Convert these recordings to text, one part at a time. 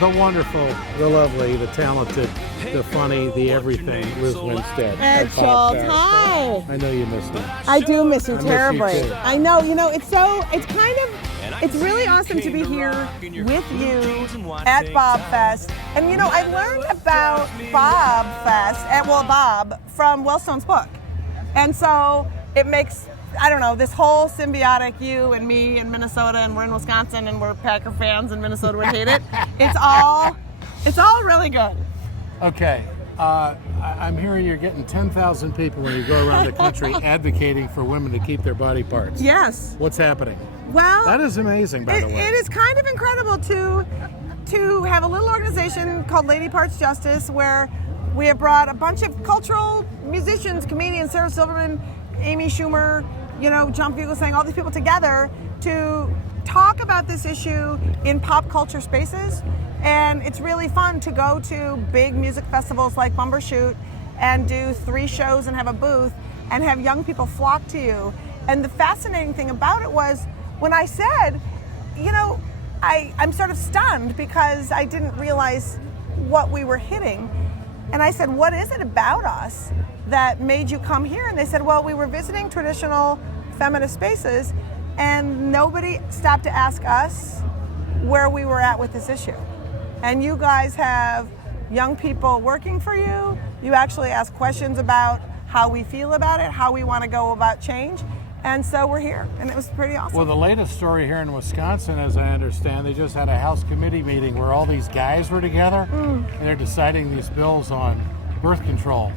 The wonderful, the lovely, the talented, the funny, the everything, Lizz Winstead. Ed Schultz, hi. I know you miss me. I do miss you I miss you terribly. too. I know, it's really awesome to be here with you at Bob Fest. And I learned about Bob from Wellstone's book. And so it makes, this whole symbiotic you and me in Minnesota, and we're in Wisconsin and we're Packer fans and Minnesota would hate it. It's all really good. Okay, I'm hearing you're getting 10,000 people when you go around the country advocating for women to keep their body parts. Yes. What's happening? Well, that is amazing, by the way. It is kind of incredible to have a little organization called Lady Parts Justice, where we have brought a bunch of cultural musicians, comedians, Sarah Silverman, Amy Schumer, John Fugelsang, all these people together to talk about this issue in pop culture spaces. And it's really fun to go to big music festivals like Bumbershoot and do 3 shows and have a booth and have young people flock to you. And the fascinating thing about it was when I said, I'm sort of stunned because I didn't realize what we were hitting. And I said, what is it about us that made you come here? And they said, well, we were visiting traditional feminist spaces and nobody stopped to ask us where we were at with this issue. And you guys have young people working for you. You actually ask questions about how we feel about it, how we want to go about change. And so we're here, and it was pretty awesome. Well, the latest story here in Wisconsin, as I understand, they just had a House committee meeting where all these guys were together, and they're deciding these bills on birth control.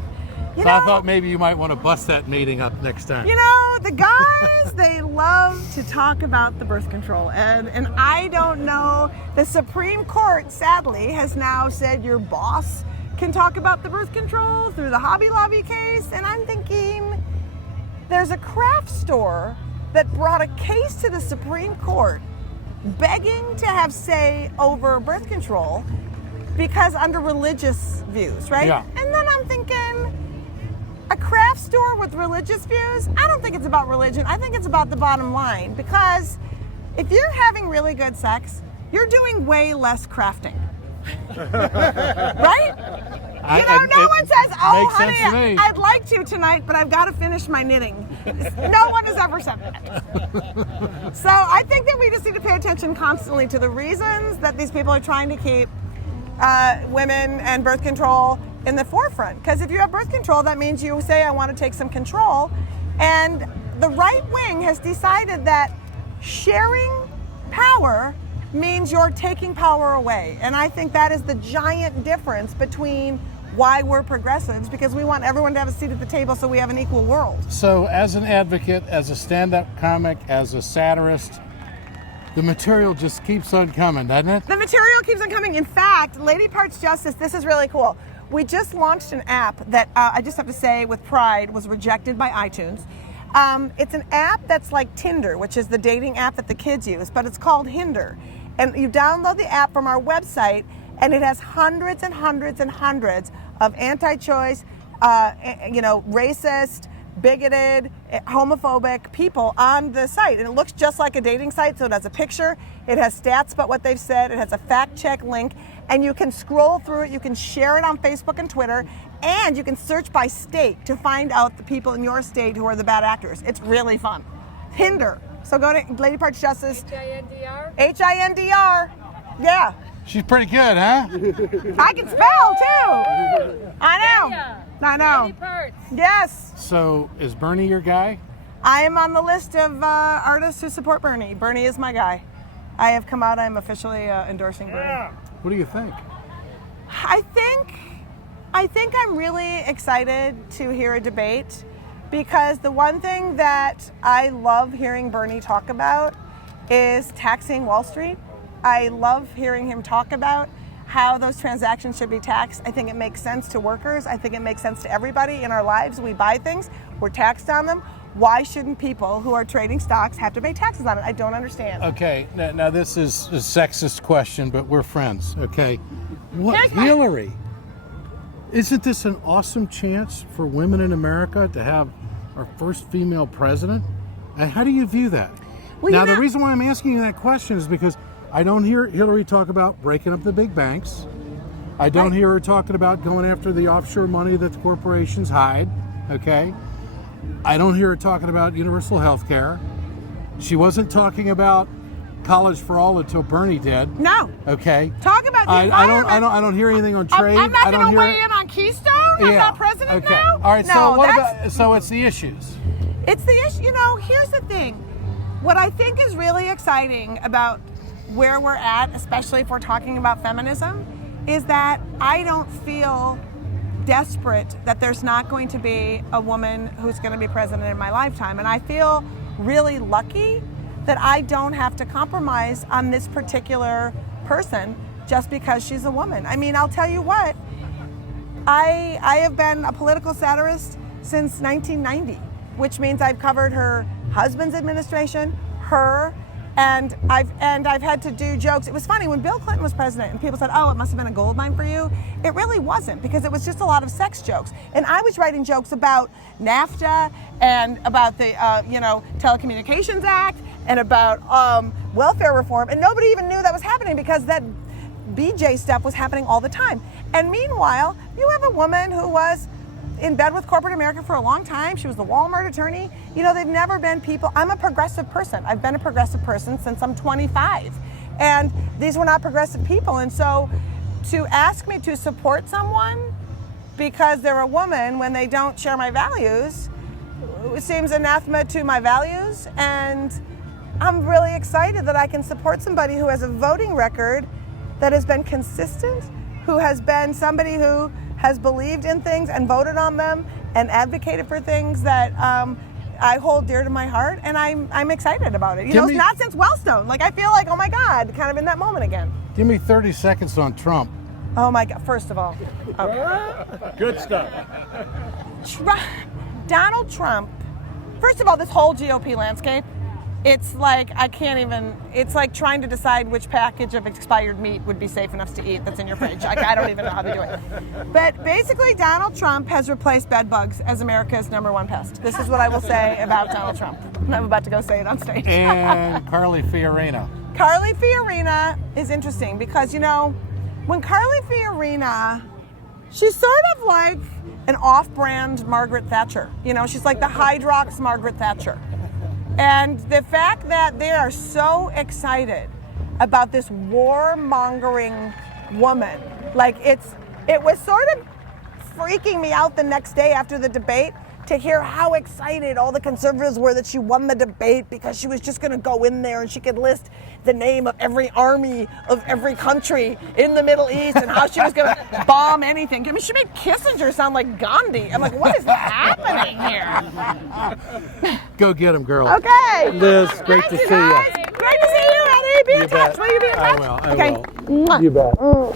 I thought maybe you might want to bust that meeting up next time. The guys, they love to talk about the birth control. And I don't know, the Supreme Court, sadly, has now said your boss can talk about the birth control through the Hobby Lobby case. And I'm thinking, there's a craft store that brought a case to the Supreme Court begging to have say over birth control because under religious views, right? Yeah. And then I'm thinking, a craft store with religious views? I don't think it's about religion. I think it's about the bottom line. Because if you're having really good sex, you're doing way less crafting. Right? No one says, oh, honey, I'd like to tonight, but I've got to finish my knitting. No one has ever said that. So I think that we just need to pay attention constantly to the reasons that these people are trying to keep women and birth control in the forefront. Because if you have birth control, that means you say, I want to take some control. And the right wing has decided that sharing power means you're taking power away. And I think that is the giant difference between why we're progressives, because we want everyone to have a seat at the table so we have an equal world. So as an advocate, as a stand-up comic, as a satirist, the material just keeps on coming, doesn't it? The material keeps on coming. In fact, Lady Parts Justice, this is really cool. We just launched an app that I just have to say with pride was rejected by iTunes. It's an app that's like Tinder, which is the dating app that the kids use, but it's called Hinder. And you download the app from our website, and it has hundreds and hundreds and hundreds of anti-choice, racist, bigoted, homophobic people on the site. And it looks just like a dating site, so it has a picture, it has stats about what they've said, it has a fact check link, and you can scroll through it, you can share it on Facebook and Twitter, and you can search by state to find out the people in your state who are the bad actors. It's really fun. Hinder. So go to Lady Parts Justice. H-I-N-D-R? H-I-N-D-R. Yeah. She's pretty good, huh? I can spell too. I know. I know. Lady Parts. Yes. So is Bernie your guy? I am on the list of artists who support Bernie. Bernie is my guy. I have come out. I'm officially endorsing Bernie. What do you think? I think I'm really excited to hear a debate, because the one thing that I love hearing Bernie talk about is taxing Wall Street. I love hearing him talk about how those transactions should be taxed. I think it makes sense to workers. I think it makes sense to everybody in our lives. We buy things, we're taxed on them. Why shouldn't people who are trading stocks have to pay taxes on it? I don't understand. Okay, now this is a sexist question, but we're friends, okay? What, Hillary? Isn't this an awesome chance for women in America to have our first female president? And how do you view that? Well, now, the reason why I'm asking you that question is because I don't hear Hillary talk about breaking up the big banks. I don't hear her talking about going after the offshore money that the corporations hide, okay? I don't hear her talking about universal health care. She wasn't talking about college for all until Bernie did. No. Okay. Talk about the environment. I don't hear anything on trade. I'm not going to weigh in on Keystone. I'm not president now. All right. No, so it's the issues. It's the issue. You know, here's the thing. What I think is really exciting about where we're at, especially if we're talking about feminism, is that I don't feel desperate that there's not going to be a woman who's going to be president in my lifetime. And I feel really lucky that I don't have to compromise on this particular person just because she's a woman. I mean, I'll tell you what, I have been a political satirist since 1990, which means I've covered her husband's administration, her, and I've had to do jokes. It was funny when Bill Clinton was president and people said, oh, it must have been a gold mine for you. It really wasn't, because it was just a lot of sex jokes. And I was writing jokes about NAFTA and about the Telecommunications Act and about welfare reform, and nobody even knew that was happening because that BJ stuff was happening all the time. And meanwhile, you have a woman who was in bed with corporate America for a long time. She was the Walmart attorney. You know, they've never been people. I'm a progressive person. I've been a progressive person since I'm 25. And these were not progressive people. And so to ask me to support someone because they're a woman when they don't share my values, it seems anathema to my values. And I'm really excited that I can support somebody who has a voting record that has been consistent, who has been somebody who has believed in things and voted on them and advocated for things that I hold dear to my heart, and I'm excited about it. You know, it's not since Wellstone. Like, I feel like, oh my God, kind of in that moment again. Give me 30 seconds on Trump. Oh my God, first of all. Okay. Good stuff. Donald Trump, first of all, this whole GOP landscape, it's like, it's like trying to decide which package of expired meat would be safe enough to eat that's in your fridge. I don't even know how to do it. But basically, Donald Trump has replaced bed bugs as America's #1 pest. This is what I will say about Donald Trump. And I'm about to go say it on stage. And Carly Fiorina. Carly Fiorina is interesting because, you know, when Carly Fiorina, she's sort of like an off-brand Margaret Thatcher. You know, she's like the Hydrox Margaret Thatcher. And the fact that they are so excited about this warmongering woman, like it was sort of freaking me out the next day after the debate to hear how excited all the conservatives were that she won the debate because she was just going to go in there and she could list the name of every army of every country in the Middle East and how she was going to bomb anything. I mean, she made Kissinger sound like Gandhi. I'm like, what is happening here? Go get him, girl. Okay. Liz, great to see you. Great to see you, Eddie. Be in touch. Will you be in touch? I will. Okay. You bet.